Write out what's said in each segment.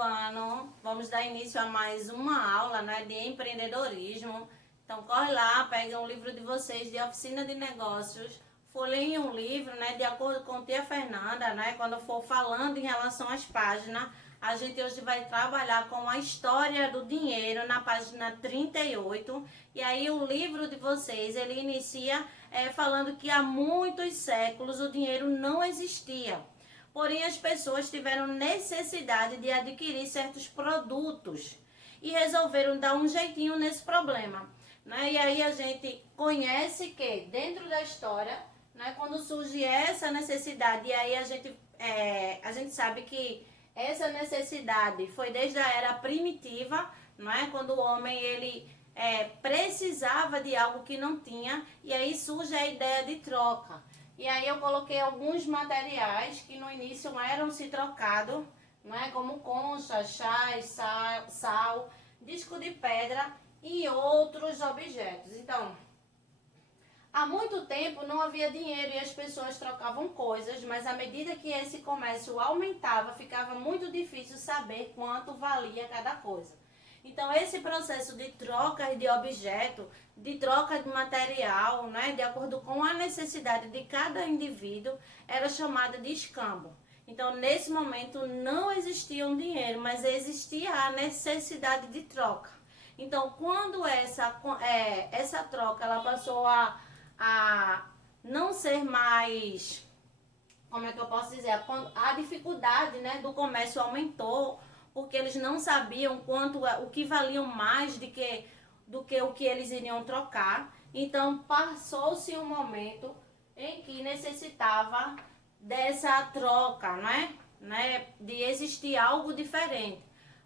ano. Vamos dar início a mais uma aula, né, de empreendedorismo. Então corre lá, pega um livro de vocês de oficina de negócios, folheiem um livro, né, de acordo com tia Fernanda, né, quando for falando em relação às páginas. A gente hoje vai trabalhar com a história do dinheiro na página 38. E aí o livro de vocês, ele inicia falando que há muitos séculos o dinheiro não existia. Porém, as pessoas tiveram necessidade de adquirir certos produtos e resolveram dar um jeitinho nesse problema, né? E aí a gente conhece que dentro da história, né, quando surge essa necessidade, e aí a gente sabe que essa necessidade foi desde a era primitiva, não é? Quando o homem ele precisava de algo que não tinha, e aí surge a ideia de troca. E aí eu coloquei alguns materiais que no início eram se trocados, não é? Como concha, chás, sal, disco de pedra e outros objetos. Então, há muito tempo não havia dinheiro e as pessoas trocavam coisas, mas à medida que esse comércio aumentava, ficava muito difícil saber quanto valia cada coisa. Então, esse processo de troca de objeto, de troca de material, né, de acordo com a necessidade de cada indivíduo, era chamada de escambo. Então, nesse momento, não existia um dinheiro, mas existia a necessidade de troca. Então, quando essa troca ela passou a não ser mais, como é que eu posso dizer, a dificuldade, né, do comércio aumentou, porque eles não sabiam o que valiam mais do que o que eles iriam trocar. Então passou-se um momento em que necessitava dessa troca, né, de existir algo diferente.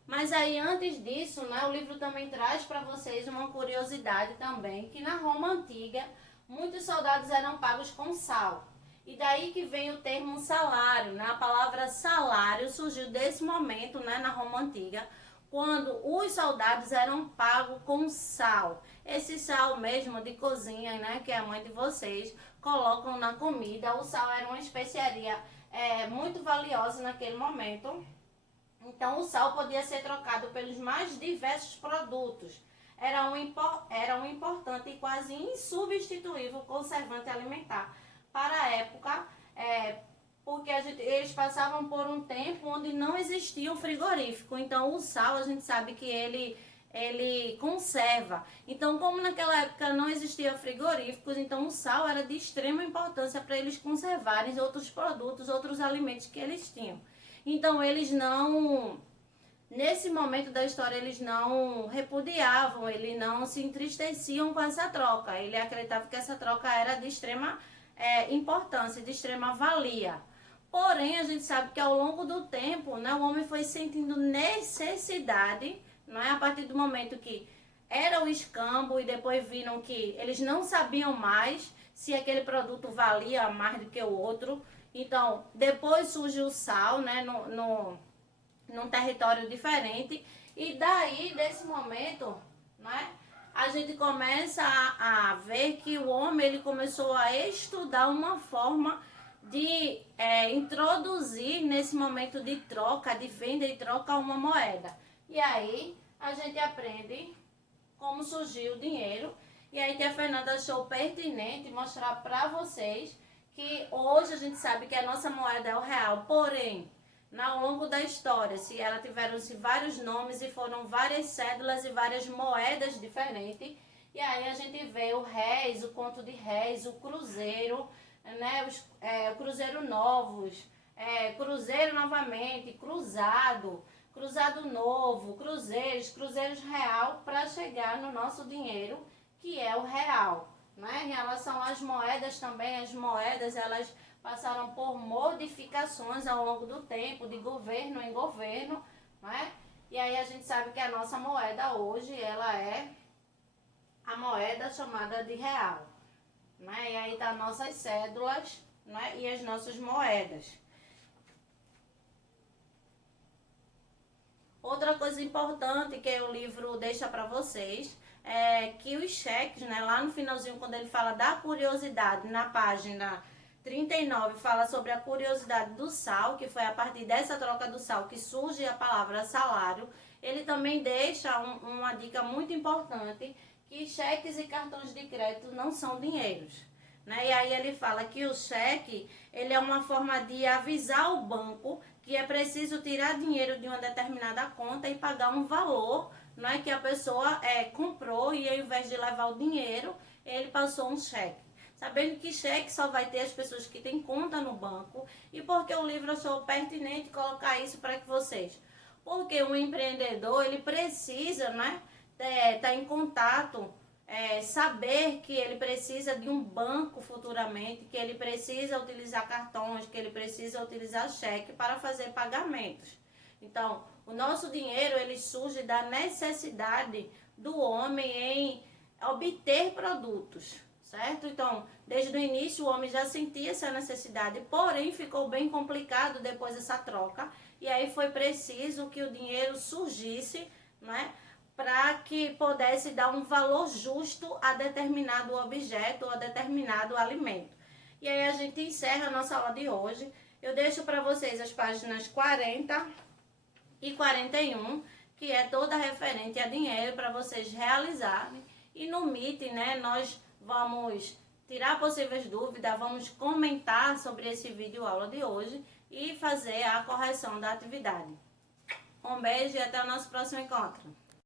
Mas aí antes disso, né, o livro também traz para vocês uma curiosidade também, que na Roma Antiga muitos soldados eram pagos com sal. E daí que vem o termo salário, né? A palavra salário surgiu desse momento, né, na Roma Antiga, quando os soldados eram pagos com sal. Esse sal mesmo de cozinha, né, que é a mãe de vocês, colocam na comida. O sal era uma especiaria muito valiosa naquele momento. Então o sal podia ser trocado pelos mais diversos produtos. Era um importante e quase insubstituível conservante alimentar para a época, porque eles passavam por um tempo onde não existia o frigorífico. Então o sal, a gente sabe que ele conserva. Então, como naquela época não existia frigoríficos, então o sal era de extrema importância para eles conservarem outros produtos, outros alimentos que eles tinham. Então eles não, nesse momento da história, eles não repudiavam, eles não se entristeciam com essa troca. Ele acreditava que essa troca era de extrema importância, de extrema valia. Porém, a gente sabe que ao longo do tempo, né, o homem foi sentindo necessidade, não é? A partir do momento que era o escambo e depois viram que eles não sabiam mais se aquele produto valia mais do que o outro. Então, depois surge o sal, né, num território diferente. E daí, desse momento, né, a gente começa a ver que o homem ele começou a estudar uma forma de introduzir nesse momento de troca, de venda e troca, uma moeda. E aí a gente aprende como surgiu o dinheiro. E aí que a Fernanda achou pertinente mostrar para vocês que hoje a gente sabe que a nossa moeda é o real, porém, ao longo da história, tiveram-se vários nomes e foram várias cédulas e várias moedas diferentes. E aí a gente vê o réis, o conto de réis, o cruzeiro, né, o cruzeiro novos, cruzeiro novamente, cruzado, cruzado novo, cruzeiros real, para chegar no nosso dinheiro, que é o real. Né? Em relação às moedas também, as moedas elas passaram por modificações ao longo do tempo, de governo em governo, né? E aí a gente sabe que a nossa moeda hoje, ela é a moeda chamada de real, né? E aí tá nossas cédulas, né? E as nossas moedas. Outra coisa importante que o livro deixa para vocês é que os cheques, né, lá no finalzinho, quando ele fala da curiosidade, na página 39 fala sobre a curiosidade do sal, que foi a partir dessa troca do sal que surge a palavra salário. Ele também deixa uma dica muito importante, que cheques e cartões de crédito não são dinheiros, né? E aí ele fala que o cheque, ele é uma forma de avisar o banco que é preciso tirar dinheiro de uma determinada conta e pagar um valor, não é, que a pessoa comprou, e ao invés de levar o dinheiro, ele passou um cheque. Sabendo que cheque só vai ter as pessoas que têm conta no banco. E porque o livro achou pertinente colocar isso para que vocês? Porque o empreendedor, ele precisa, né, tá em contato, saber que ele precisa de um banco futuramente, que ele precisa utilizar cartões, que ele precisa utilizar cheque para fazer pagamentos. Então, o nosso dinheiro, ele surge da necessidade do homem em obter produtos, certo? Então, desde o início o homem já sentia essa necessidade, porém ficou bem complicado depois dessa troca, e aí foi preciso que o dinheiro surgisse, né, para que pudesse dar um valor justo a determinado objeto ou a determinado alimento. E aí a gente encerra a nossa aula de hoje. Eu deixo para vocês as páginas 40 e 41, que é toda referente a dinheiro para vocês realizarem. E no Meet, né, nós vamos tirar possíveis dúvidas, vamos comentar sobre esse vídeo aula de hoje e fazer a correção da atividade. Um beijo e até o nosso próximo encontro.